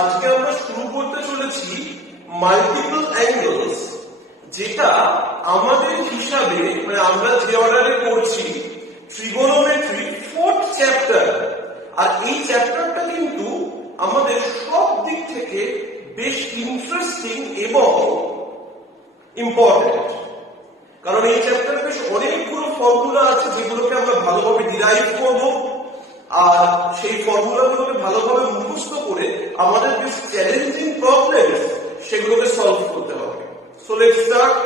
আজকে আমরা শুরু করতে চলেছি মাল্টিপল অ্যাঙ্গেলস, যেটা আমাদের হিসাবে মানে আমরা যে অর্ডারে পড়ছি ট্রিগোনোমেট্রি 4th চ্যাপ্টার। আর এই চ্যাপ্টারটা কিন্তু আমাদের সব দিক থেকে বেশ ইন্টারেস্টিং এবং ইম্পর্টেন্ট, কারণ এই চ্যাপ্টারে বেশ অনেকগুলো ফর্মুলা আছে যেগুলোকে আমরা ভালোভাবে ডিরাইভ করব, আর সেই ফর্মুলাগুলোকে ভালোভাবে মুখস্থ করে আমাদের বেশ চ্যালেঞ্জিং প্রবলেম সেগুলোকে সলভ করতে হবে। So let's start.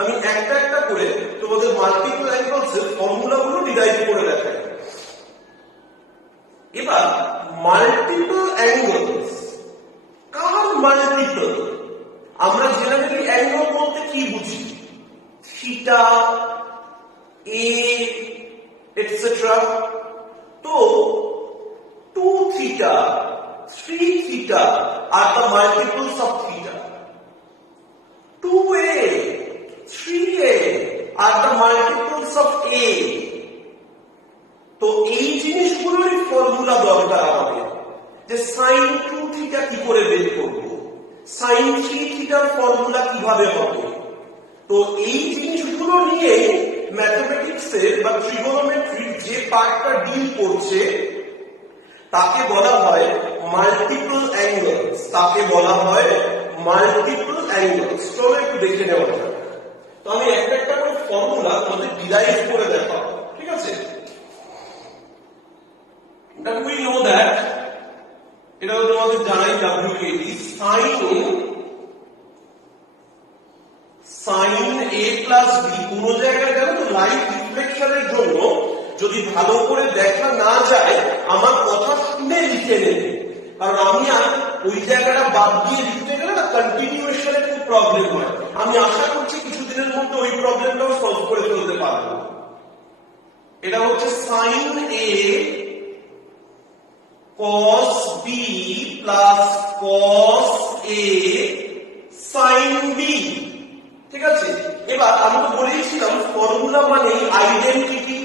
আমি একটা একটা করে তোমাদের মাল্টিপল অ্যাঙ্গেলস এর ফর্মুলাগুলো ডিরাইভ করে দেখাই। এবার মাল্টিপল অ্যাঙ্গেলস কার মাল্টিপল? আমরা জেনারেলি অ্যাঙ্গেল বলতে কি বুঝি? থিটা, এ, এটসেট্রা। তো 2 theta, 3 theta are the multiples of theta. 2a, 3a are the multiples of a. তো এই জিনিসগুলোরই ফর্মুলা দরকার আমাদের, যে sin 2 theta কি করে বের করব, sin 3 theta এর ফর্মুলা কিভাবে হবে। তো এই জিনিসগুলো নিয়ে ম্যাথমেটিক্সের বা ট্রিগোনোমেট্রির যে পার্টটা ডিল করছে তাকে বলা হয় মাল্টিপল অ্যাঙ্গেলস। তাকে বলা হয় মাল্টিপল অ্যাঙ্গেলস। চলো একটু দেখে নেওয়া যাক। তো আমি একটা একটা করে ফর্মুলা তোমাদের ডিরাইভ করে দেখাবো, ঠিক আছে? Now we know that এটা তোমাদের জানাই WKT sin a plus b। কোন জায়গায় জানো তো লাইট রিফ্লেকশনের জন্য যদি ভালো করে দেখা না যায় আমার কথা শুনে লিখে নেবে, কারণ আমি আর ওই জায়গাটা বাদ দিয়ে লিখতে গেলে না কন্টিনিউয়েশনে খুব প্রবলেম হয়। আমি আশা করছি কিছুদিনের মধ্যে ওই প্রবলেমটাও সলভ করে ফেলতে পারবো। এটা হচ্ছে sin a cos b plus cos a sin b, ঠিক আছে? এবার আমি তো বলেছিলাম ফর্মুলা মানে আইডেন্টিটি,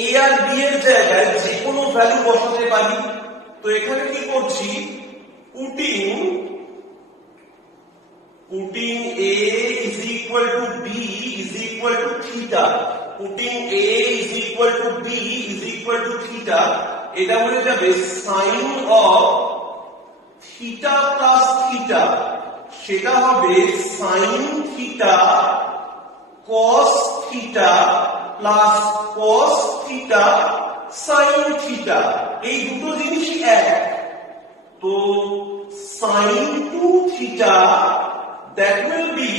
a আর b এর জায়গায় যে কোনো ভ্যালু বসাতে পারি। তো এখানে কি করছি, putting a is equal to b is equal to theta, putting a is equal to b is equal to theta, এটা হয়ে যাবে sin of theta plus theta, সেটা হবে sin theta cos theta plus cos theta sin theta। এই দুটো জিনিসই এক। তো sin 2 theta that will be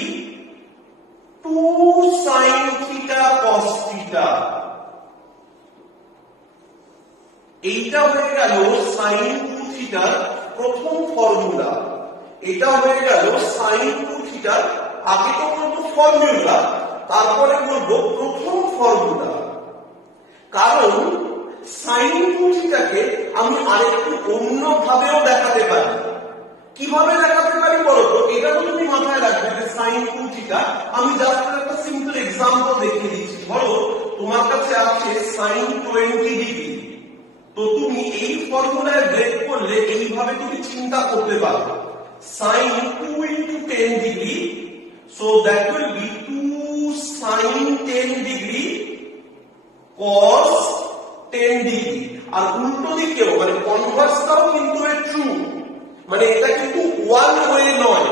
2 sin theta cos theta। এইটা হয়ে গেল sin 2 theta প্রথম ফর্মুলা। এটা হয়ে গেল sin 2 theta। আগে তো বলবো ফর্মুলা, তারপরে বলবো প্রথম ফর্মুলা, কারণ sin 2 theta কে আমি আরেকটু অন্য ভাবেও দেখাতে পারি। কিভাবে দেখাতে পারি বলো তো? এটা তো তুমি মাথায় রাখবে যে sin 2 theta। আমি জাস্ট একটা সিম্পল एग्जांपल দেখিয়ে দিচ্ছি। ধরো তোমার কাছে আছে sin 20 ডিগ্রি। তো তুমি এই ফর্মুলায় ব্রেক করলে এইভাবে তুমি চিন্তা করতে পারো, sin 2 into 10 degree, so that will be 2 sin 10 degree cos 10 degree। আর উল্টো দিকেও মানে কনভার্সটাও কিন্তু ট্রু, মানে এটা কিন্তু ওয়ান ওয়ে নয়।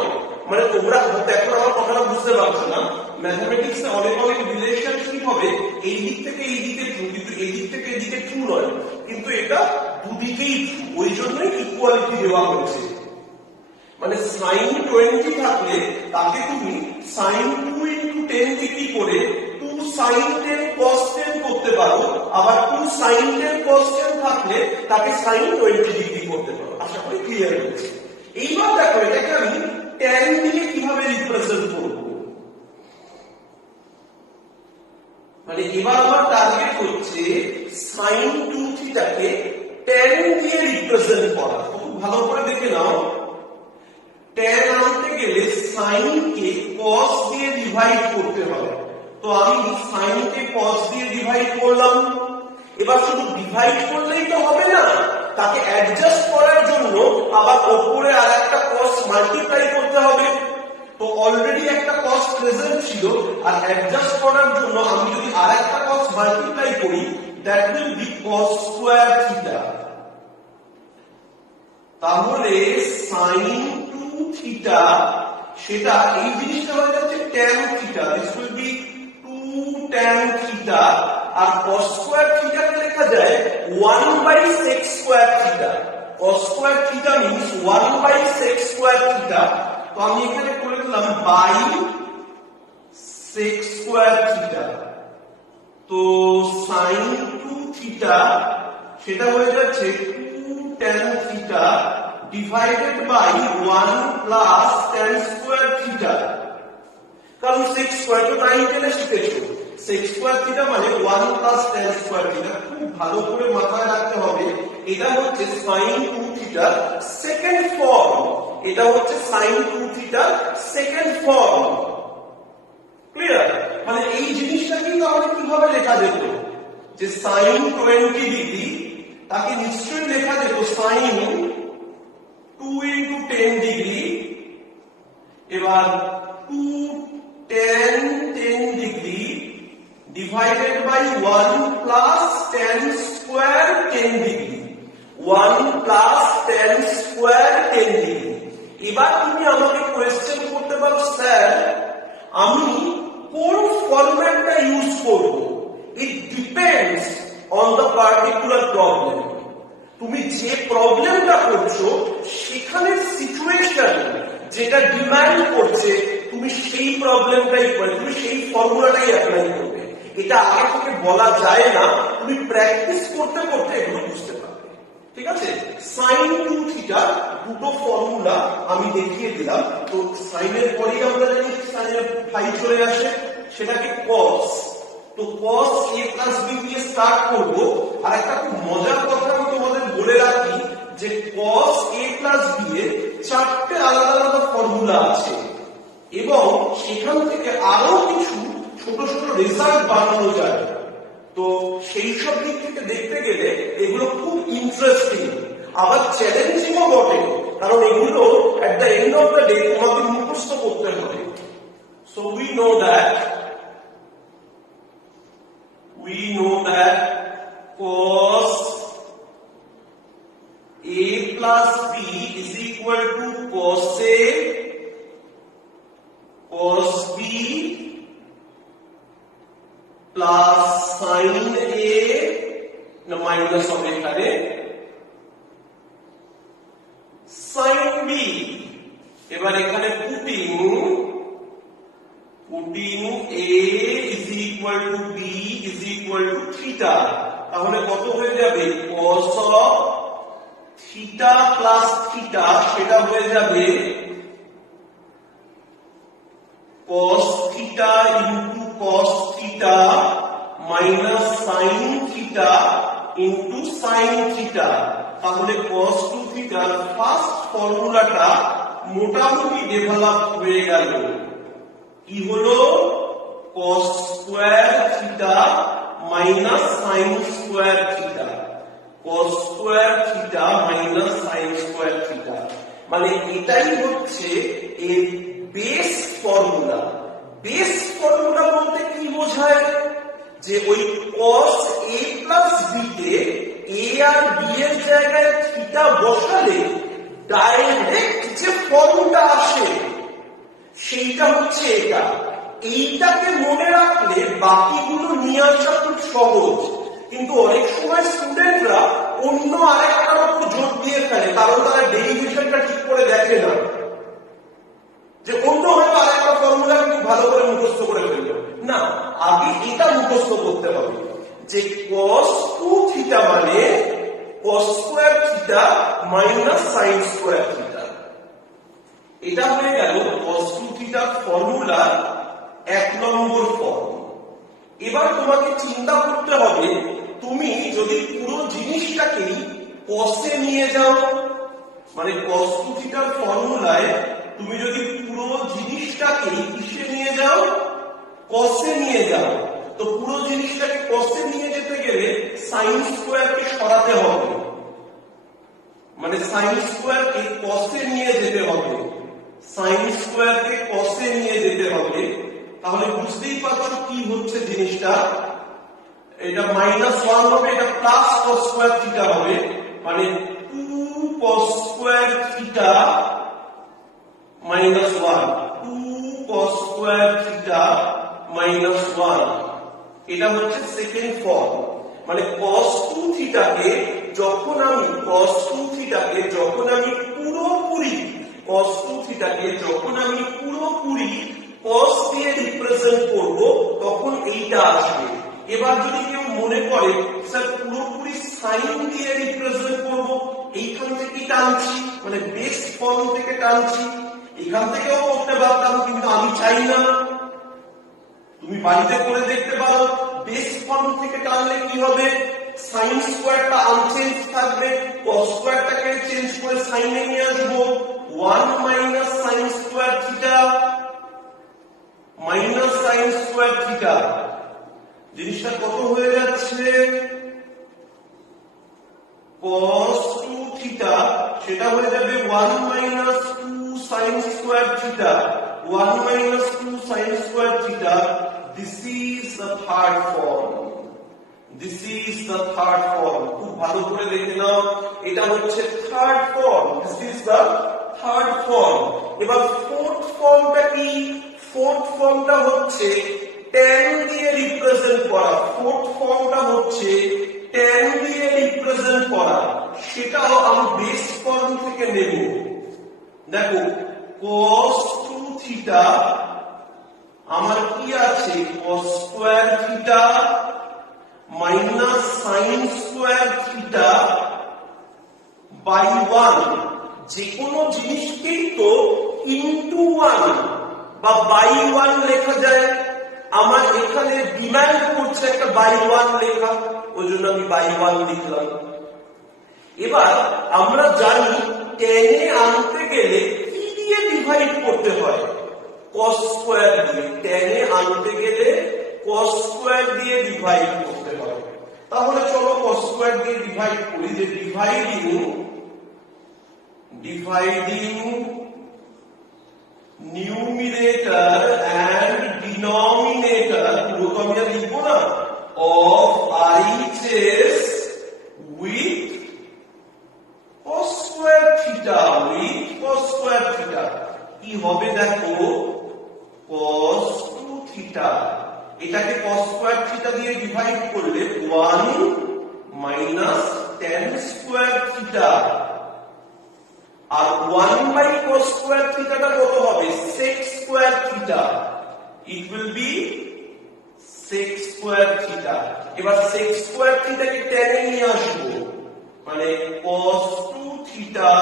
মানে তোমরা এখন আমার কথাটা বুঝতে পারছো না, ম্যাথমেটিক্সে অনেক অনেক রিলেশনশিপ হবে এই দিক থেকে এই দিকে ট্রু, কিন্তু এই দিক থেকে এদিকে ট্রু নয়, কিন্তু এটা দুদিকেই ট্রু। ওই জন্যই ইকুয়ালিটি দেওয়া হয়েছে। মানে sin 20 থাকলে তাকে তুমি sin 2 into 10 ডিগ্রি করে 2 sin 10 cos 10 করতে পারো, আবার 2 sin 10 cos 10 থাকলে তাকে sin 20 ডিগ্রি করতে পারো। আশা করি ক্লিয়ার হয়েছে। এইবার দেখো এটাকে আমি tan দিয়ে কিভাবে রিপ্রেজেন্ট করব। মানে এবার আমার টার্গেট হচ্ছে sin 2 theta কে tan দিয়ে রিপ্রেজেন্ট করা। খুব ভালো করে দেখে নাও, tan আনতে গেলে sin কে cos দিয়ে ডিভাইড করতে হবে। তো আমি sin কে cos দিয়ে ডিভাইড করলাম। এবার শুধু ডিভাইড করলেই তো হবে না, তাকে অ্যাডজাস্ট করার জন্য আবার উপরে আরেকটা cos মাল্টিপ্লাই করতে হবে। তো অলরেডি একটা cos প্রেজেন্ট ছিল, আর অ্যাডজাস্ট করার জন্য আমি যদি আরেকটা cos মাল্টিপ্লাই করি, that will be cos square theta. তাহলে sin 2 থিটা সেটা এই জিনিসটা হয়ে যাচ্ছে tan theta, this will be 2 tan theta, আর cos স্কয়ার থিটাকে লেখা যায় 1/sec square theta. cos square theta means 1/sec square theta. তো আমি এখানে করে দিলাম বাই sec স্কয়ার থিটা। তো sin 2 থিটা সেটা হয়ে যাচ্ছে 2 tan theta divided by 1 plus tan square theta. কারণ sec স্কয়ার তো 9 টেনে শিখেছো, sec স্কয়ার থিটা মানে 1 প্লাস tan স্কয়ার থিটা। খুব ভালো করে মাথায় রাখতে হবে, এটা হচ্ছে sin 2 থিটার সেকেন্ড ফর্ম, এটা হচ্ছে sin 2 থিটার সেকেন্ড ফর্ম। ক্লিয়ার? মানে এই জিনিসটা কিন্তু আমাদের কিভাবে লেখা যেত, যে sin 20 ডিগ্রি তাকে নিশ্চয়ই লেখা যেত sin 2 into 10 ডিগ্রি, এবার 2 tan 10 degree divided by 1 plus tan square 10 degree, 1 plus tan square 10 degree. এবার তুমি আমাকে কোয়েশ্চেন করতে পারো, স্যার আমি কোন ফরম্যাটটা ইউজ করব? It depends on the particular problem. তুমি যে প্রবলেমটা করছো সেখানের সিচুয়েশন যেটা ডিমান্ড করছে তুমি সেই প্রবলেমটাই করবে, তুমি সেই ফর্মুলাটাই অ্যাপ্লাই করবে। এটা আগে থেকে বলা যায় না, তুমি প্র্যাকটিস করতে করতে এগুলো বুঝতে পারবে। ঠিক আছে? sin 2 থিটা দুটো ফর্মুলা আমি দেখিয়ে দিলাম। তো সাইনের পরেই আমরা জানি সাইনের ফাই চলে আসে, সেটাকে cos। তো cos a plus b দিয়ে স্টার্ট করব। আর একটা খুব মজার কথা আমি তোমাদের বলে রাখি, যে cos a plus b এর চারটে আলাদা আলাদা ফর্মুলা আছে, এবং সেখান থেকে আরো কিছু ছোট ছোট রেজাল্ট বানানো যায়। তো সেই সব দিক থেকে দেখতে গেলে এগুলো খুব ইন্টারেস্টিং, আবার চ্যালেঞ্জিংও বটে, কারণ এগুলো at the end of the day তোমাকে মুখস্থ করতে হবে। So we know that cos a plus b is equal to cos a cos b plus sin a না মাইনাস হবে এখানে sin b। এবার এখানে putting a is equal to b is equal to theta, তাহলে কত হয়ে যাবে cos of theta plus theta, সেটা হয়ে যাবে cos theta into cos theta minus sin theta into sin theta। তাহলে cos 2 theta ফার্স্ট ফর্মুলাটা মোটামুটি ডেভেলপ হয়ে গেল। কি হলো? cos square theta minus sin square theta, cos square theta minus sin square theta, মানে এটাই হচ্ছে এর বেস ফর্মুলা। বেস ফর্মুলা বলতে কি বোঝায়? যে ওই cos a plus b তে a আর b এর জায়গায় থিটা বসালে ডাইরেক্ট যে ফর্মুলা আসে সেইটা হচ্ছে এটা। এইটাকে মনে রাখলে বাকিগুলো নিয়ে আসা খুব সহজ, কিন্তু অনেক সময় স্টুডেন্টরা অন্য আরেকটার উপর জোর দিয়ে ফেলে, কারণ তারা ডেরিভেশনটা ঠিক করে দেখে না, যে অন্য হয়তো আরেকটা ফর্মুলা খুব ভালো করে মুখস্থ করে ফেললো। না, আগে এটা মুখস্থ করতে হবে যে cos 2 থিটা মানে cos square theta minus sin square theta. এটা হয়ে গেল cos 2 থিটার ফর্মুলা এক নম্বর ফর্ম। এবার তোমাকে চিন্তা করতে হবে, তুমি যদি পুরো জিনিসটাকেই cos এ নিয়ে যাও, মানে cos 2 থিটার ফর্মুলায় তুমি যদি পুরো জিনিসটাকেই কিসে নিয়ে যাও? cos এ নিয়ে যাও। তো পুরো জিনিসটাকে cos এ নিয়ে যেতে গেলে sin স্কয়ারকে সরাতে হবে। মানে সাইন স্কোয়ার কে কসে নিয়ে যেতে হবে, সাইন স্কোয়ার কে কসে নিয়ে যেতে হবে। তাহলে বুঝতেই পারছো কি হচ্ছে জিনিসটা, এটা -1 হবে, এটা প্লাস cos স্কয়ার থিটা হবে, মানে 2 cos square theta -1, 2 cos square theta -1, এটা হচ্ছে সেকেন্ড ফর্ম। মানে cos 2 থিটাকে যখন আমি পুরোপুরি cos 2 থিটাকে যখন আমি পুরোপুরি cos দিয়ে রিপ্রেজেন্ট করব তখন এইটা আসবে। এবার যদি কেউ মনে করে স্যার পুরোপুরি সাইন দিয়ে রিপ্রেজেন্ট করব, এইখান থেকে টানছি, মানে বেস ফর্ম থেকে টানছি, এখান থেকেও করতে পারতাম, কিন্তু আমি চাই না। তুমি বাড়িতে করে দেখতে পারো, বেস ফর্ম থেকে টানলে কি হবে, সাইন স্কোয়ারটা আনচেঞ্জ থাকবে, cos স্কোয়ারটাকে চেঞ্জ করে সাইনে নিয়ে আসবো, 1 minus sine square theta minus sine square theta, জিনিসটা কত হয়ে যাচ্ছে, cos 2 থিটা সেটা হয়ে যাবে 1 minus 2 sine square theta, 1 minus 2 sine square theta. This is the third form, this is the third form. খুব ভালো করে দেখে নাও, এটা হচ্ছে third form, this is the third form. এবার ফোর্থ ফর্মটা কি, ফোর্থ ফর্মটা হচ্ছে tan দিয়ে রিপ্রেজেন্ট করা, ফোর্থ ফর্মটা হচ্ছে tan দিয়ে রিপ্রেজেন্ট করা, সেটাও আমি বেস ফর্ম থেকে নেব। দেখো cos 2 থিটা আমার কি আছে, cos square theta minus sine square theta by 1, যে কোনো জিনিসকেই তো ইনটু 1 বা বাই 1 লেখা যায়। আমার এখানে ডিমান্ড করছে একটা বাই 1 লেখা, ওই জন্য আমি বাই 1 লিখলাম। এবার আমরা জানি tan এ আনতে গেলে কি দিয়ে ডিভাইড করতে হয়, cos স্কয়ার দিয়ে, tan এ আনতে গেলে cos স্কয়ার দিয়ে ডিভাইড করতে হয়। তাহলে চলো cos স্কয়ার দিয়ে ডিভাইড করি, যে ডিভাইডিং numerator and denominator, পুরো তো আমি লিখবো না, of RHS with cos square theta, কি হবে দেখো, cos 2 theta, এটাকে cos square theta দিয়ে ডিভাইড করলে 1 minus tan square theta, R 1 by cos square theta টা কত হবে, sec square theta, it will be sec square theta। এবার sec square theta কে tan এ নিয়ে আসবো, মানে cos 2 theta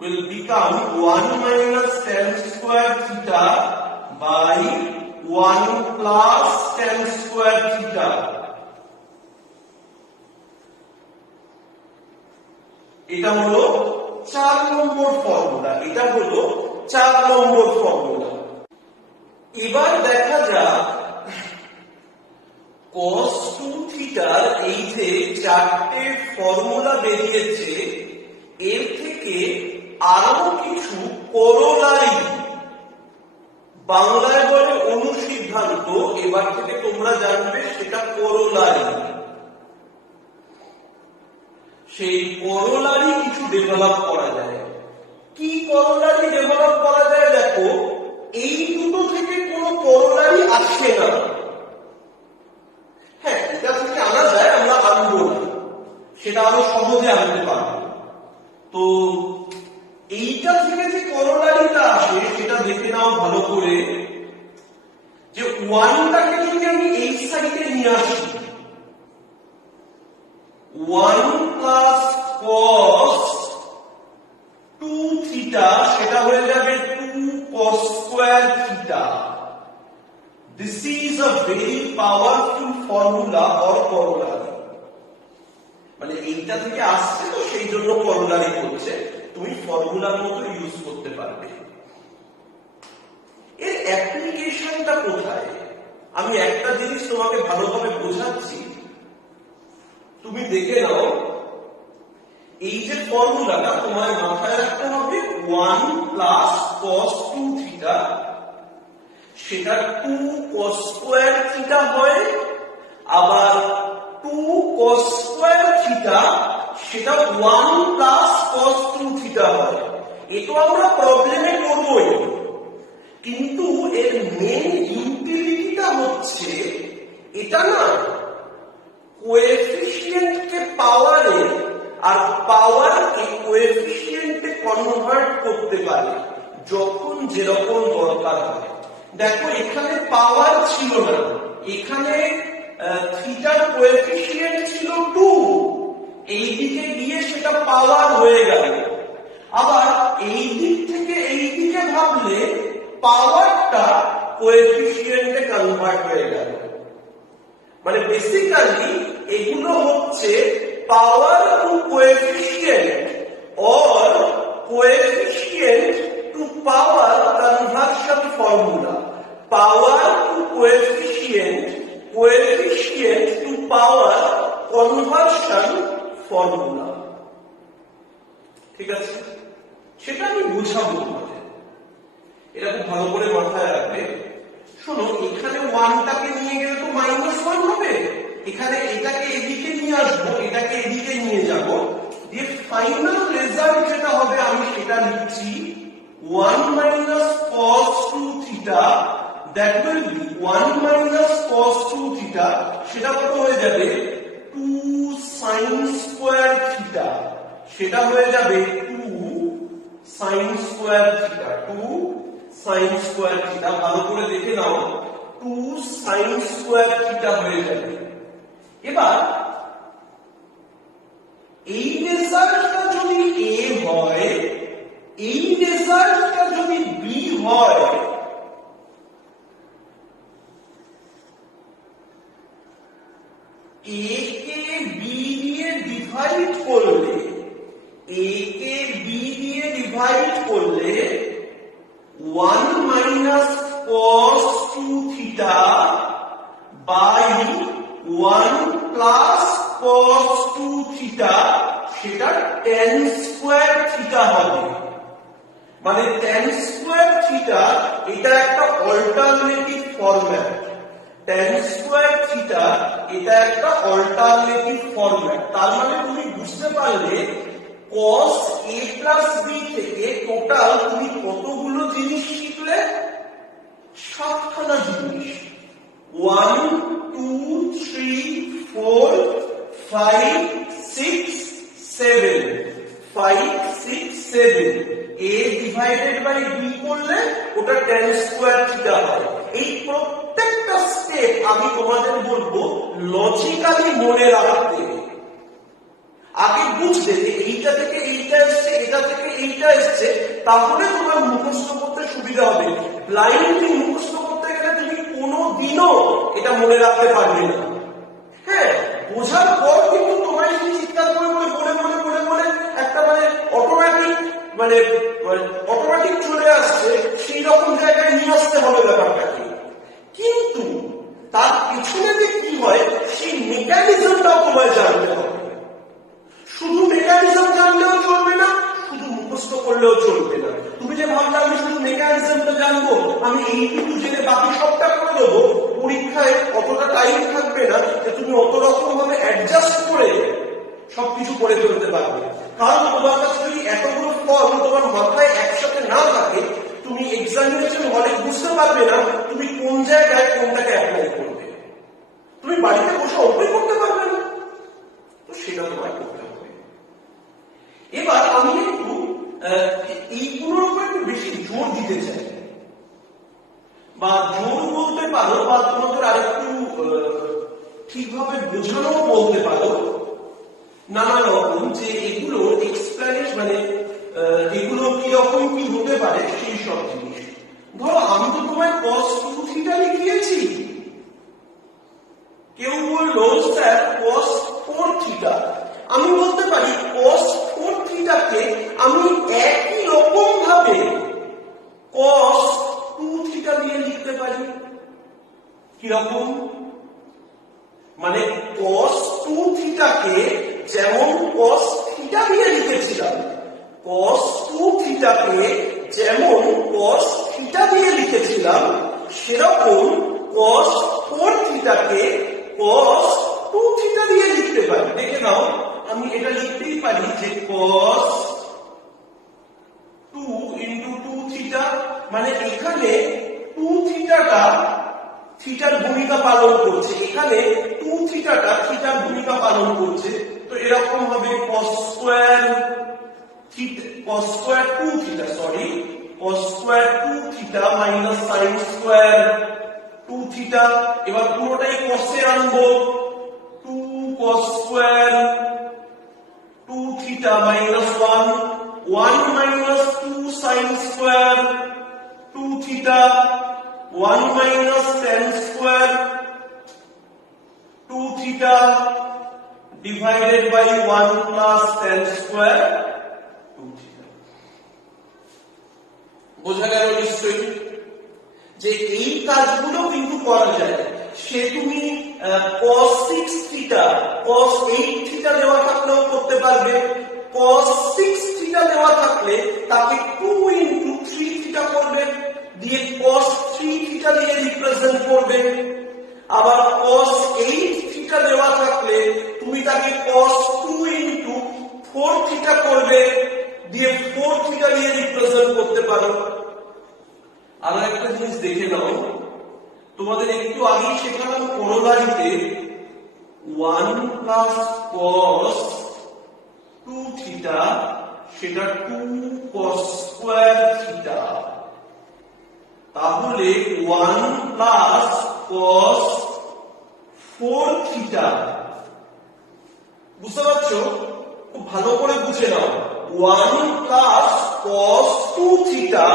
will become 1 minus tan square theta by 1 plus tan square theta। এটা হলো 4 নম্বর formula, এটা হলো 4 নম্বর ফর্মুলা। এবার দেখা যাক cos 2 থিটার এই যে 4টে ফর্মুলা বেরিয়েছে, এর থেকে আরো কিছু করোলারি, বাংলায় বলে অনুসিদ্ধান্ত, এবার থেকে তোমরা জানবে সেটা করোলারি। সেই করোলারি কিছু ডেভেলপ করা যায়। কি করোলারি ডেভেলপ করা যায় দেখো, এই দুটো থেকে কোনো করোলারি আসছে না, হ্যাঁ এটা থেকে আনা যায়, আমরা আনবো না, সেটা আরো সহজে আনতে পারবো। তো এইটা থেকে যে করোলারিটা আসে সেটা দেখে নাও ভালো করে, যে 1টাকে যদি আমি এই সাইডে নিয়ে আসি, 1 plus cos 2 theta সেটা হয়ে যাবে 2 cos square theta। This is a very powerful formula or corollary, মানে এইটা থেকে আসছে তো সেই জন্য corollary করছে, তুমি ফর্মুলার মতো ইউজ করতে পারবে। এর অ্যাপ্লিকেশনটা কোথায়, আমি একটা জিনিস তোমাকে ভালোভাবে বোঝাচ্ছি, তুমি দেখে নাও। এই যে ফর্মুলাটা তোমার মাথায় রাখতে হবে 1 প্লাস cos 2 থিটা, সেটা 2 cos স্কয়ার থিটা হয়, আবার 2 cos স্কয়ার থিটা সেটা 1 প্লাস cos 2 থিটা হয়। এটা আমরা প্রবলেমে করবই, কিন্তু এর মেন ইউটিলিটিটা হচ্ছে এটা না কোএফিশিয়েন্টকে পাওয়ারে আর পাওয়ারকে কোএফিশিয়েন্টে কনভার্ট করতে পারে যখন যেরকম দরকার হয়। দেখো এখানে পাওয়ার ছিল না, এখানে থিটার কোএফিশিয়েন্ট ছিল 2, এই দিকে গিয়ে সেটা পাওয়ার হয়ে গেল। আবার এই দিক থেকে এই দিকে ভাবলে পাওয়ারটা কোএফিশিয়েন্টে কনভার্ট হয়ে গেল। মানে বেসিক্যালি এগুলো হচ্ছে power to coefficient or coefficient to power conversion formula. Power to coefficient, coefficient to power conversion formula. ঠিক আছে, সেটা আমি বুঝাবো তোমাদের, এটা খুব ভালো করে মাথায় রাখবে। শোনো, এখানে 1টাকে নিয়ে গেলে তো -1 হবে, এখানে এটাকে এদিকে নিয়ে আসবো, এটাকে এদিকে নিয়ে যাব, দিয়ে ফাইনাল রেজাল্ট যেটা হবে আমি সেটা লিখছি 1 minus cos 2 theta, that will be 1 minus cos 2 theta, সেটা কত হয়ে যাবে 2 sin square theta, সেটা হয়ে যাবে 2 sin square theta, 2 sin square theta, ভালো করে দেখে নাও 2 sin square theta হয়ে যাবে। এবার এই রেজাল্টটা যদি a হয়, এই রেজাল্টটা যদি b হয়, a কে b দিয়ে ডিভাইড করলে, a কে b দিয়ে ডিভাইড করলে 1 minus cos 2 theta by 1 plus cos 2 theta, সেটা tan square theta হবে। মানে tan square theta এটা একটা alternative format, tan square theta এটা একটা অল্টারনেটিভ ফরম্যাট। তার মানে তুমি বুঝতে পারলে cos a plus b থেকে টোটাল তুমি কতগুলো জিনিস শিখলে? 7খানা জিনিস। 1 2 3 4 5 6 7, 5 6 7, a divided by b করলে ওটা tan square theta হয়। এই প্রত্যেকটা স্টেপ আমি তোমাদের বলবো লজিক্যালি মনে রাখতে। আগে বুঝতে যে এইটা থেকে এইটা এসছে, এটা থেকে এইটা এসছে, তাহলে তোমার মুখস্থ করতে সুবিধা হবে। ব্লাইন্ডলি মুখস্থ করতে গেলে তুমি কোনোদিনও এটা মনে রাখতে পারবে না। হ্যাঁ, বোঝার পর কিন্তু তোমার সেই চিৎকার করে করে বলে বলে বলে বলে একটা অটোমেটিক চলে আসছে, সেই রকম জায়গায় নিয়ে আসতে হবে ব্যাপারটাকে। কিন্তু তার পিছনে যে কি হয় সেই মেকানিজমটাও তোমায় জানতে হবে। শুধু মেকানিজম জানলেও চলবে না, শুধু মুখস্থ করলেও চলবে না। তুমি যে ভাবলে আমি শুধু মেকানিজমটা জানবো, আমি এইটুকু জেনে বাকি সবটা করে দেবো, পরীক্ষায় অতটা টাইম থাকবে না যে তুমি অত রকম ভাবে অ্যাডজাস্ট করে সবকিছু করে ফেলতে পারবে। কারণ তোমার কাছে যদি এতগুলো ফর্ম তোমার মাথায় একসাথে না থাকে, তুমি এক্সামিনেশন হলে বুঝতে পারবে না তুমি কোন জায়গায় কোনটাকে অ্যাপ্লাই করবে। তুমি বাড়িতে বসে অঙ্কই করতে পারবে না, তো সেটা তোমায় করতে হবে। এবার আমি একটু এইগুলোর উপর একটু বেশি জোর দিতে চাই, বা জোর বলতে পারো, বা তোমাদের আরেকটু ঠিকভাবে বোঝানো বলতে পারো নানা রকম, যে এগুলো এক্সপ্লেনেশন মানে এগুলো কিরকম কি হতে পারে সেই সব জিনিস। ধরো আমি তো তোমায় cos 2 থিটা লিখিয়েছি, কেউ বললো স্যার cos 4 থিটা, আমি বলতে পারি cos 4 থিটাকে আমি একই রকম ভাবে cos 2 থিটা দিয়ে লিখতে পারি। কিরকম? মানে cos 2 থিটাকে যেমন cos থিটা দিয়ে লিখেছিলাম, cos 2 থিটাকে যেমন cos থিটা দিয়ে লিখেছিলাম সেরকম cos 4 থিটাকে cos 2 থিটা দিয়ে লিখতে পারি। দেখে নাও, আমি এটা লিখতেই পারি যে cos 2 into 2 থিটা, মানে এখানে 2 থিটাটা থিটার ভূমিকা পালন করছে, এখানে 2 থিটাটা থিটার ভূমিকা পালন করছে। তো এরকম হবে cos square 2 theta cos square 2 theta minus sin square 2 theta. এবার পুরোটাই cos এ আনবো, 2 cos square 2 theta minus 1 minus 2 sin square 2 theta 1 minus tan square 2 theta divided by 1 plus tan square 2 theta। বোঝা গেল নিশ্চয়ই যে এই কাজগুলো কিন্তু করা যায়। সে তুমি cos 6 theta cos 8 theta দেওয়া থাকলেও করতে পারবে, cos 6 থিটা দেওয়া থাকলে তাকে 2 into 3 থিটা করবে, দিয়ে cos 3 থিটা দিয়ে রিপ্রেজেন্ট করবে। আবার cos 8 থিটা দেওয়া থাকলে তুমি তাকে cos 2 into 4 থিটা করবে, দিয়ে 4 থিটা দিয়ে রিপ্রেজেন্ট করতে পারো। আর একটা জিনিস দেখে নাও, তোমাদের একটু আগেই শেখালাম কোরোলারিতে 1 plus cos 2 থিটা সেটা 2 cos স্কয়ার থিটা, তাহলে 1 plus cos 4 থিটা। বুঝতে পারছো? খুব ভালো করে বুঝে নাও, 1 plus cos 2 থিটা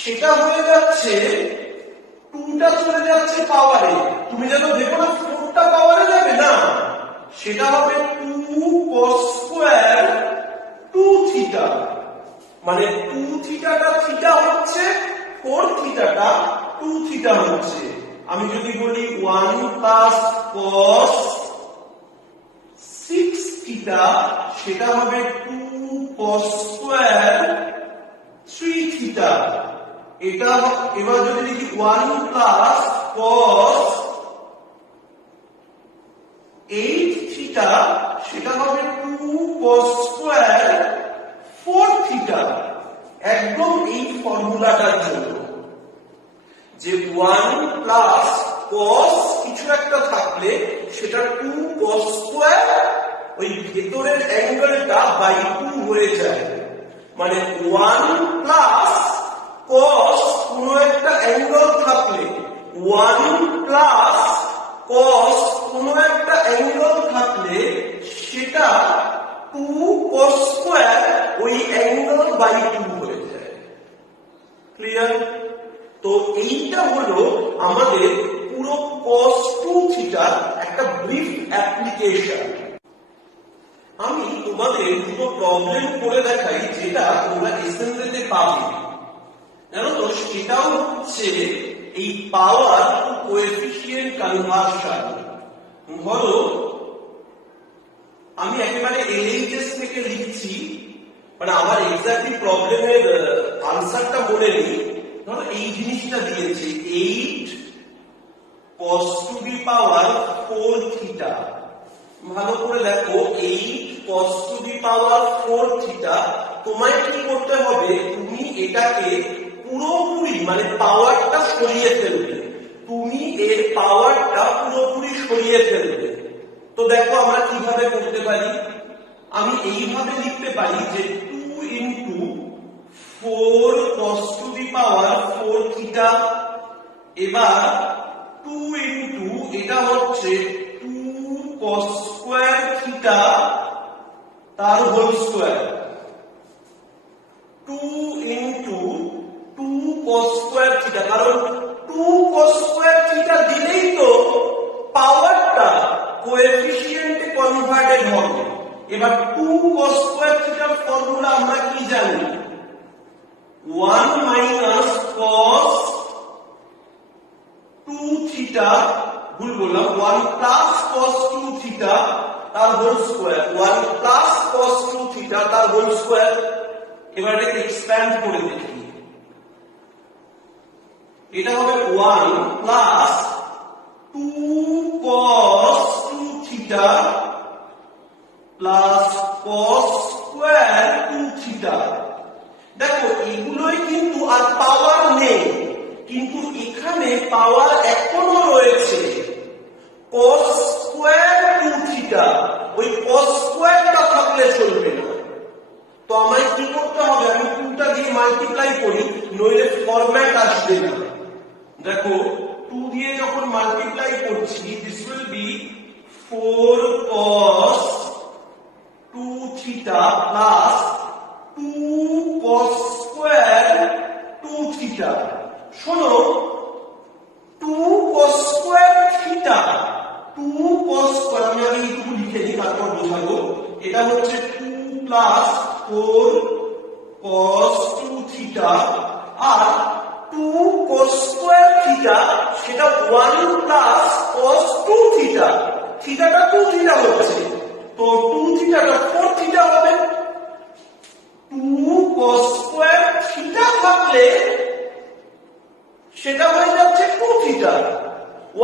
সেটা হয়ে যাচ্ছে 2টা চলে যাচ্ছে পাওয়ারে, তুমি যেন দেখো না 4টা পাওয়ারে যাবে না, সেটা হবে 2 cos স্কয়ার 2 থিটা, মানে 2 থিটাটা থিটা হচ্ছে, 4 থিটাটা 2 থিটা হচ্ছে। আমি যদি বলি 1 plus cos 6 থিটা সেটা হবে 2 cos স্কয়ার 3 থিটা। এটা এবার যদি লিখি 1 plus cos 8 থিটা সেটা হবে 2 cos স্কয়ার 4 থিটা। একদম এই ফর্মুলাটার জন্য যে 1 প্লাস cos কিছু একটা থাকলে সেটা 2 cos স্কয়ার, ওই ভেতরের অ্যাঙ্গেলটা বাই 2 হয়ে যায়, মানে 1 প্লাস cos কোন একটা অ্যাঙ্গেল থাকলে 1 প্লাস cos কোন একটা অ্যাঙ্গেল থাকলে সেটা 2 cos স্কয়ার ওই অ্যাঙ্গেল বাই 2 হয়ে যায়। ক্লিয়ার? তো এইটা হলো আমাদের পুরো cos 2 থিটার একটা ব্রিফ অ্যাপ্লিকেশন। আমি তোমাদের দুটো প্রবলেম করে দেখাই যেটা তোমরা এসএমএতে পাবে, জানো তো? সেটাও হচ্ছে এই পাওয়ার টু কোএফিশিয়েন্ট কনভার্সন। ধরো আমি একেবারে এলএইচএস থেকে লিখছি, মানে আমার এক্স্যাক্টলি প্রবলেমের আনসারটা মনে নেই। ধরো এই জিনিসটা দিয়েছে 8 cos to the power 4 theta. ভালো করে দেখো, 8 cos to the power 4 theta. তোমায় কি করতে হবে, তুমি এটাকে পুরোপুরি মানে পাওয়ারটা সরিয়ে ফেলবে, তুমি এর পাওয়ারটা পুরোপুরি সরিয়ে ফেলবে। তো দেখো আমরা কিভাবে করতে পারি, আমি এইভাবে লিখতে পারি যে 2 into 4 cos to the power 4 theta. এবার 2 into এটা হচ্ছে 2 cos স্কয়ার থিটা তার whole square, 2 into 2 cos square theta, কারণ 2 cos স্কয়ার থিটা দিলেই তো পাওয়ারটা কোএফিশিয়েন্টে কনভার্টেড হবে। এবার 2 cos স্কয়ার থিটার ফর্মুলা আমরা কি জানি, 1 minus cos 2 থিটা, ভুল বললাম, 1 plus cos 2 থিটা তার whole square 1 plus cos 2 theta তার হোল স্কয়ার। এবার এটাকে এক্সপ্যান্ড করে দেখি, এটা হবে 1 plus 2 cos 2 theta plus cos square 2 theta. দেখো এগুলোই কিন্তু আর পাওয়ার নেই, কিন্তু এখানে পাওয়ার এখনো রয়েছে cos স্কয়ার 2 থিটা। ওই cos স্কয়ারটা থাকলে চলবে না, তো আমায় কি করতে হবে, আমি 2টা দিয়ে মাল্টিপ্লাই করি, নইলে ফরম্যাট আসবে না। দেখো 2 দিয়ে যখন মাল্টিপ্লাই করছি, this will B 4 cos 2 theta plus 2 cos square 2 theta. শোনো 2 cos square theta, 2 cos square, আমি আগে এইটুকু লিখে দিই তারপর বোঝাবো। এটা হচ্ছে 2 প্লাস 4 cos 2 থিটা আর 2 cos স্কয়ার থিটা, সেটা 1 প্লাস cos 2 থিটা। থিটাটা 2 থিটা হচ্ছে, তো 2 থিটাটা 4 থিটা হবে। 2 cos স্কয়ার থিটা থাকলে সেটা হয়ে যাচ্ছে 2 থিটা,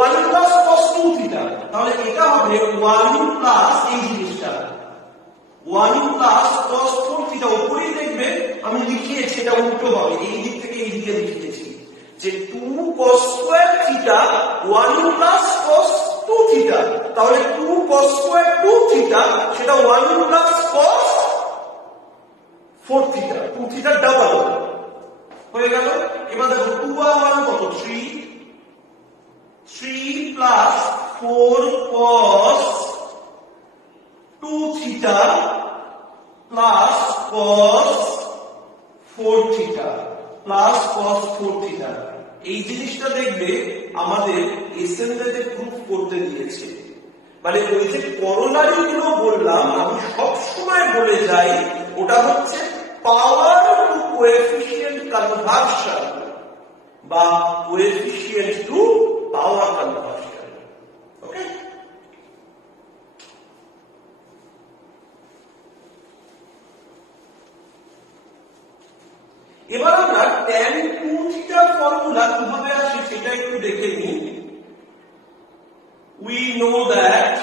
1 প্লাস cos 2 থিটা। তাহলে এটা হবে 1 প্লাস এই জিনিসটা 1 প্লাস cos 4 থিটা। উপরেই দেখবে আমি লিখিয়েছি, এটা উল্টো হবে, এই দিক থেকে এই দিকে লিখিয়েছি যে 2 cos square theta 1 plus cos 2 theta. তাহলে 2 cos স্কয়ার 2 থিটা সেটা 1 plus cos 4 theta, 2 theta double হয়ে গেল। এবার দেখো 2 আর 1 কত, 3 plus 4 cos 2 theta plus cos 4 theta plus cos 4 theta. এই জিনিসটা দেখবে আমাদের এসেম্বলিতে প্রুফ করতে দিয়েছে। মানে ওই যে করোনারি গুলো বললাম, আমি সব সময় বলে যাই ওটা হচ্ছে পাওয়ার টু কোএফিশিয়েন্ট কনভার্সন বা কোএফিশিয়েন্ট টু পাওয়ার কনভার্সন। ওকে, এবার আমরা tan 2 থিটার ফর্মুলা কিভাবে আসে সেটা একটু দেখে নিই। We know that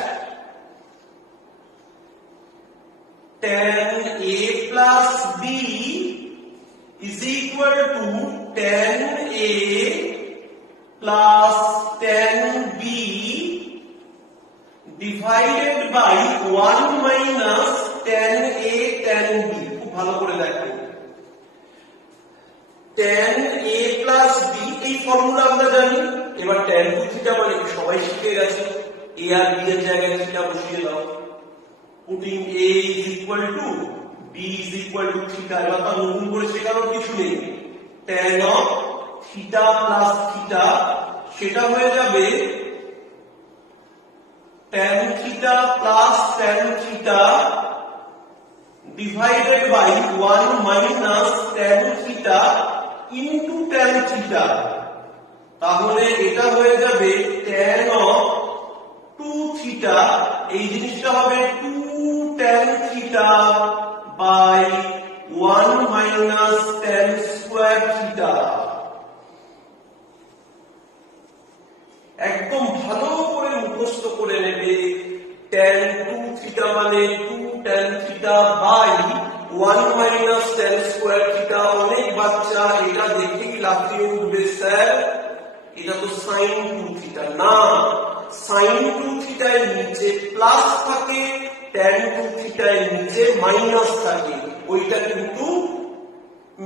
tan A plus B is equal to tan A plus tan B divided by 1 minus tan A tan B। খুব ভালো করে দেখো, tan A plus B এই ফর্মুলা আমরা জানি। এবার tan 2 থিটা মানে সবাই শিখে গেছে, A আর B এর জায়গায় থিটা বসিয়ে দাও। Putting A is equal to B is equal to theta। এবার তো নতুন করে শেখানোর কিছু নেই। tan of theta plus theta সেটা হয়ে যাবে tan theta plus tan theta divided by 1 minus tan theta into tan theta। তাহলে এটা হয়ে যাবে tan of 2 theta, এই জিনিসটা হবে 2 tan theta by 1 minus tan square theta। একদম ভালো করে মুখস্থ করে নেবে, tan 2 theta মানে 2 tan theta by 1 minus tan square theta। অনেক বাচ্চা এটা দেখেই লাফিয়ে উঠবে, স্যার এটা তো sin 2 theta। না, sin 2 থিটা এর নিচে প্লাস থাকে, tan 2 থিটা এর নিচে মাইনাস থাকে। ওইটা কিন্তু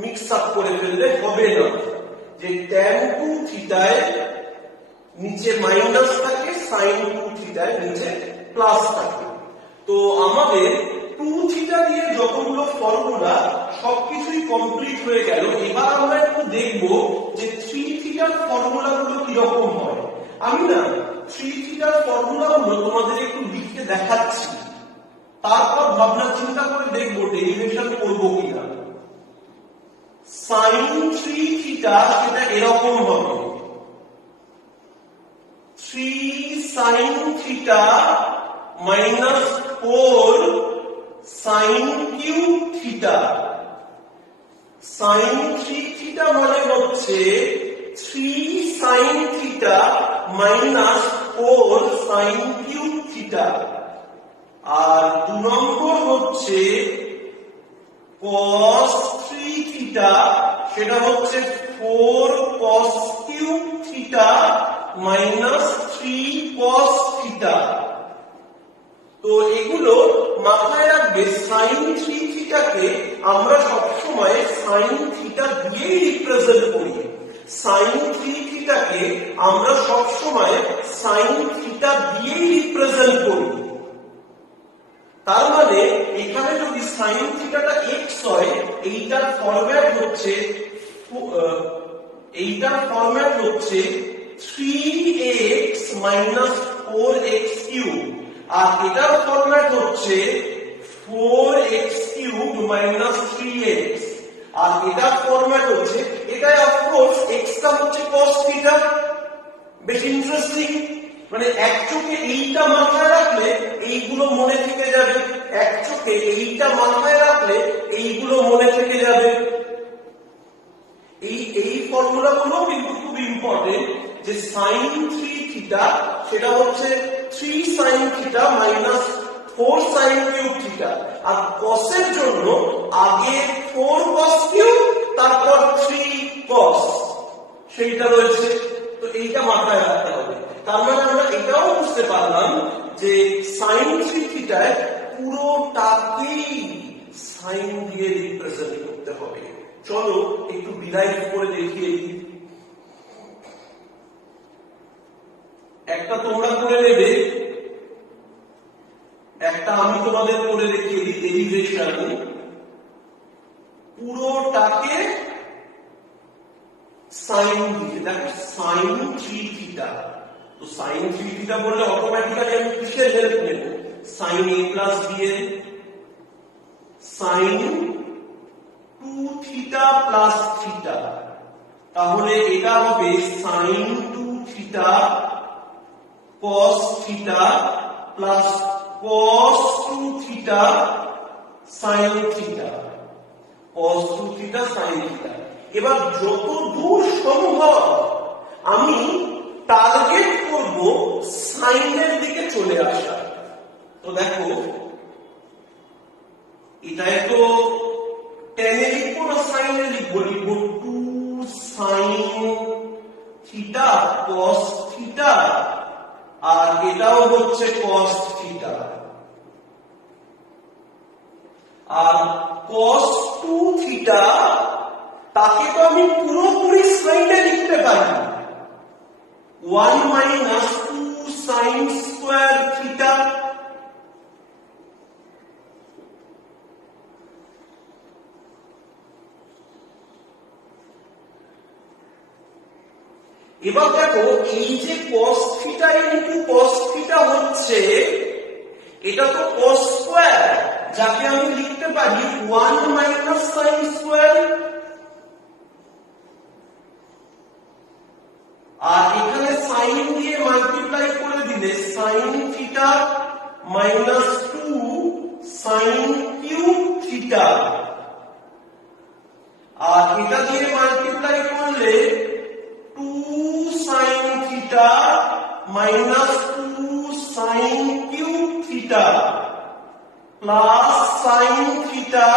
মিক্স আপ করে ফেললে হবে না, যে tan 2 থিটা এর নিচে মাইনাস থাকে, sin 2 থিটা এর নিচে প্লাস থাকে। তো আমাদের 2 থিটা দিয়ে যতগুলো ফর্মুলা সবকিছুই কমপ্লিট হয়ে গেল। এবার আমরা একটু দেখব যে 3 থিটার ফর্মুলাগুলো কিরকম হয়। আমি না 3 থিটার ফর্মুলাগুলো তোমাদের একটু লিখে দেখাচ্ছি, তারপর ভাবনা চিন্তা করে দেখব ডেরিভেশন করব কিনা। sin 3 থিটা সেটা এরকম হবে 3 sin theta minus 4 sin cube theta. sin 3 theta মানে হচ্ছে 3 sin theta minus 4 sin cube theta. আর 2 নম্বর হচ্ছে cos 3 থিটা, সেটা হচ্ছে 4 cos cube theta minus 3 cos theta. তো এগুলো মাথায় রাখবে। sin 3 থিটাকে আমরা সবসময় sin থিটা দিয়েই রিপ্রেজেন্ট করি। sin 3 থিটাকে আমরা সবসময় sin থিটা দিয়েই রিপ্রেজেন্ট করি। তার মানে এখানে যদি sin থিটাটা x হয়, এইটার ফরম্যাট হচ্ছে 3x মাইনাস 4x কিউব, আর এটার ফরম্যাট হচ্ছে 4x কিউব মাইনাস 3x, আর এটার ফরম্যাট হচ্ছে, এটাই অফকোর্স x টা হচ্ছে cos থিটা। বেশ ইন্টারেস্টিং। মানে এক চোখে এইটা মাথায় রাখলে এইগুলো মনে থেকে যাবে, এক চোখে এইটা মাথায় রাখলে এইগুলো মনে থেকে যাবে। এই ফর্মুলাগুলো কিন্তু খুব ইম্পর্টেন্ট, যে sin 3 থিটা সেটা হচ্ছে 3 sin theta minus 4 sin cube theta, আর cos এর জন্য আগে 4 cos কিউব তারপর 3 cos সেইটা রয়েছে। তো এইটা মাথায় রাখতে হবে। তার মানে আমরা এটাও বুঝতে পারলাম যে sin 3 থিটায় পুরোটাকেই sin দিয়ে রিপ্রেজেন্ট করতে হবে। চলো একটু ডিরাইভ করে দেখিয়ে দিই। একটা তোমরা করে নেবে, একটা আমি তোমাদের করে দেখিয়ে দিই। ডেরিভেশন পুরোটাকে sin দিয়ে, দেখো sin 3 থিটা। তো sin 3 থিটা বললে অটোমেটিক্যালি আমি কিসের হেল্প নেব? sin a plus bn, sin 2 theta plus theta. তাহলে এটা হবে sin 2 theta cos theta plus cos 2 theta sin theta, cos 2 theta sin theta. এবার যত দূর সম্ভব আমি টার্গেট করব সাইনের দিকে চলে আসা। তো দেখো এটাই তো টেনে লিখবো না সাইনে লিখবো? লিখবো 2 sin থিটা cos থিটা, আর এটাও হচ্ছে cos থিটা। আর cos 2 থিটা তাকে তো আমি পুরোপুরি সাইনে লিখতে পারি, 1 minus 2 sin square theta। এবার দেখো এই যে cos theta into cos theta হচ্ছে, এটা তো cos square, যাকে আমি লিখতে পারি 1 minus sin square। আর এখানে sin দিয়ে মাল্টিপ্লাই করে দিলে sin theta minus 2 sin cube theta, আর এটা দিয়ে মাল্টিপ্লাই করলে 2 sin theta minus 2 sin cube theta plus sin theta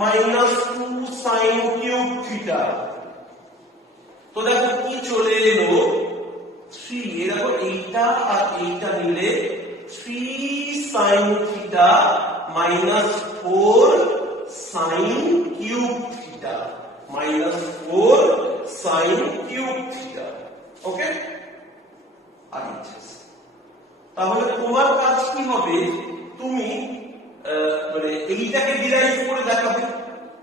minus 2 sin cube theta. তো দেখো কি চলে এলো 3, দেখো এইটা আর এইটা মিলে 3 sin theta minus 4 sin cube theta minus 4 sin cube theta. Okay, তাহলে তোমার কাজ কি হবে? তুমি মানে এইটাকে ডিরাইভ করে দেখাবে।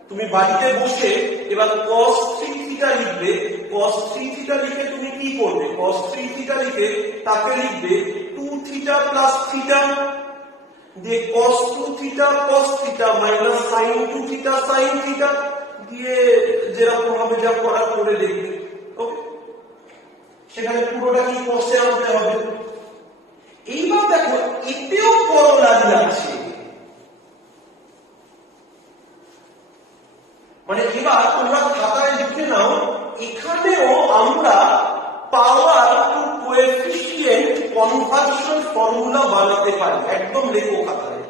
তুমি বাড়িতে বসে এবার cos 3 থিটা লিখবে। cos 3 থিটা লিখে তুমি কি করবে? cos 3 থিটা লিখে তাকে লিখবে 2 থিটা প্লাস থিটা দিয়ে cos 2 theta cos theta minus sin 2 theta sin theta দিয়ে যেরকম হবে যা করা করে দেখবে। ওকে, সেখানে পুরোটা কি cos এ আনতে হবে। এইবার দেখো এতেও করলা লাগছে, কনভার্সন ফর্মুলা বানাতে পারি। একদম লেখো খাতায়,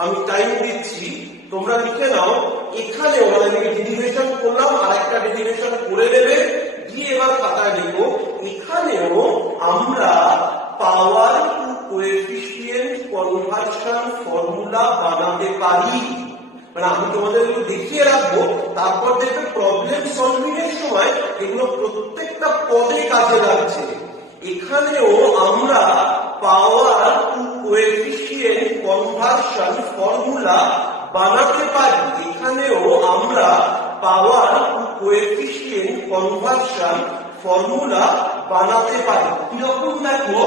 আমি টাইম দিচ্ছি, তোমরা লিখে নাও। এখানেও আমি ডেরিভেশন করলাম, আর একটা ডেরিভেশন করে নেবে, দিয়ে এবার খাতায় লিখো। এখানেও আমরা power to coefficient conversion formula বানাতে পারি। মানে আমি তোমাদের একটু দেখিয়ে রাখবো, তারপর দেখবে প্রবলেম সলভিং এর সময় এগুলো প্রত্যেকটা পদে কাজে লাগছে। এখানেও আমরা power to coefficient conversion formula বানাতে পারি। এখানেও আমরা power to coefficient conversion formula বানাতে পারি। কিরকম দেখো,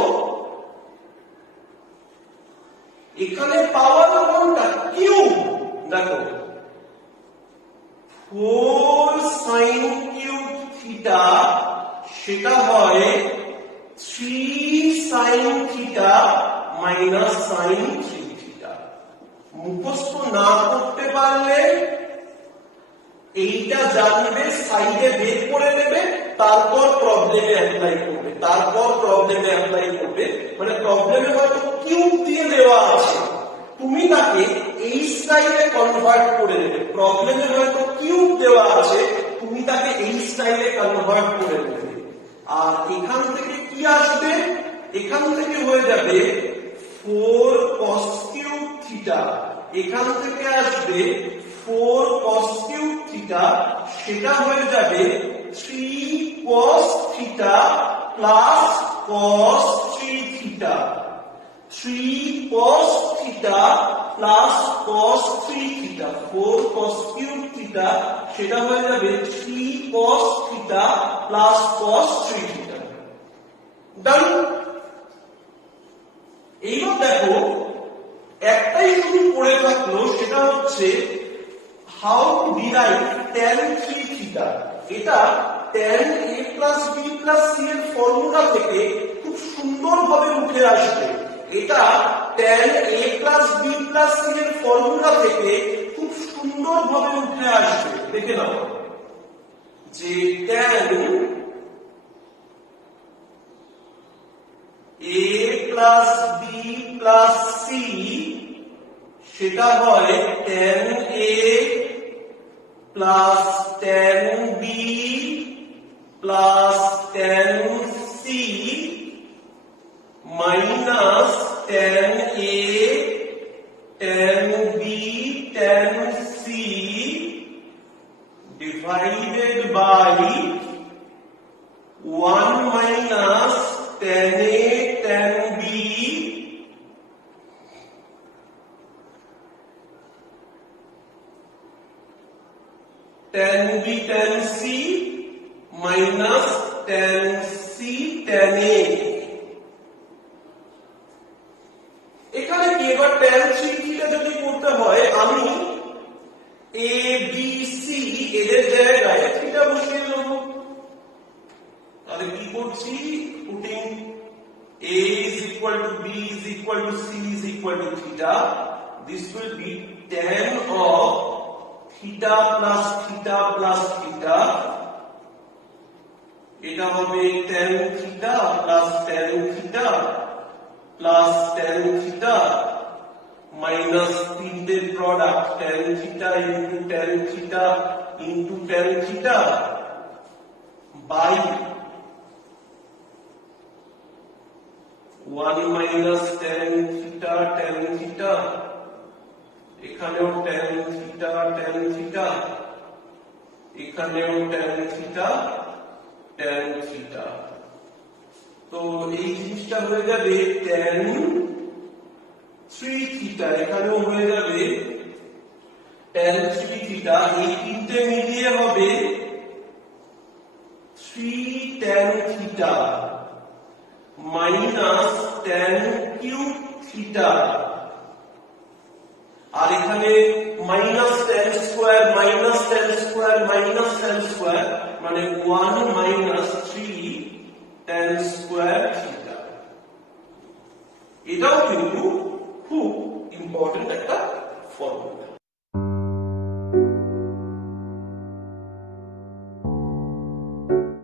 এখানে পাওয়ার কোনটা? কিউব। দেখো 4 sin কিউব থিটা, সেটা হয় 3 sin theta minus sin 3 theta. মুখস্থ না করতে পারলে এইটা জানবে, সাইডে বের করে নেবে, তারপর প্রবলেমে অ্যাপ্লাই করবে। মানে প্রবলেমে হয়তো কিউব দিয়ে দেওয়া আছে, তুমি তাকে এই স্টাইলে কনভার্ট করে নেবে। প্রবলেমে হয়তো কিউব দেওয়া আছে, তুমি তাকে এই স্টাইলে কনভার্ট করে নেবে। আর এখান থেকে কি আসবে? এখান থেকে হয়ে যাবে 4 cos কিউব থিটা, এখান থেকে আসবে 4 cos কিউব থিটা, সেটা হয়ে যাবে 3 cos theta plus cos 3 theta. 3 cos theta plus cos 3 theta, 4 cos cube theta, সেটা হয়ে যাবে 3 cos theta plus cos 3 theta. Done. এইবার দেখো একটাই শুধু পড়ে থাকলো, সেটা হচ্ছে how to derive tan 3 theta. এটা tan a plus b plus c এর ফর্মুলা থেকে খুব সুন্দরভাবে উঠে আসবে। এটা tan a plus b plus c এর ফর্মুলা থেকে খুব সুন্দরভাবে উঠে আসবে। দেখে নাও যে tan a plus b plus c, সেটা হয় tan a plus tan b plus tan c minus tan a tan b tan c divided by 1 minus tan a tan b tan b tan c minus tan c tan a। এখানে কি এবার tan 3 theta যদি করতে হয়, আমি a b c এদের জায়গায় theta বসিয়ে দেব। তাহলে কি করছি, putting a is equal to b is equal to c is equal to theta, this will be tan of theta plus theta plus theta, এটা হবে tan theta plus tan theta plus tan theta minus তিনটে product tan theta into tan theta into tan theta by 1 minus tan theta tan theta, এখানেও tan theta tan theta, এখানেও tan theta tan theta। তো এই জিনিসটা হয়ে যাবে tan 3 theta, এখানেও হয়ে যাবে tan 3 theta। এই তিনটে মিলিয়ে হবে 3 tan theta minus tan cube theta, আর এখানে minus tan square minus tan square minus tan square, মানে 1 মাইনাস 3 tan স্কয়ার থিটা। এটাও কিন্তু খুব ইম্পর্টেন্ট একটা ফর্মুলা।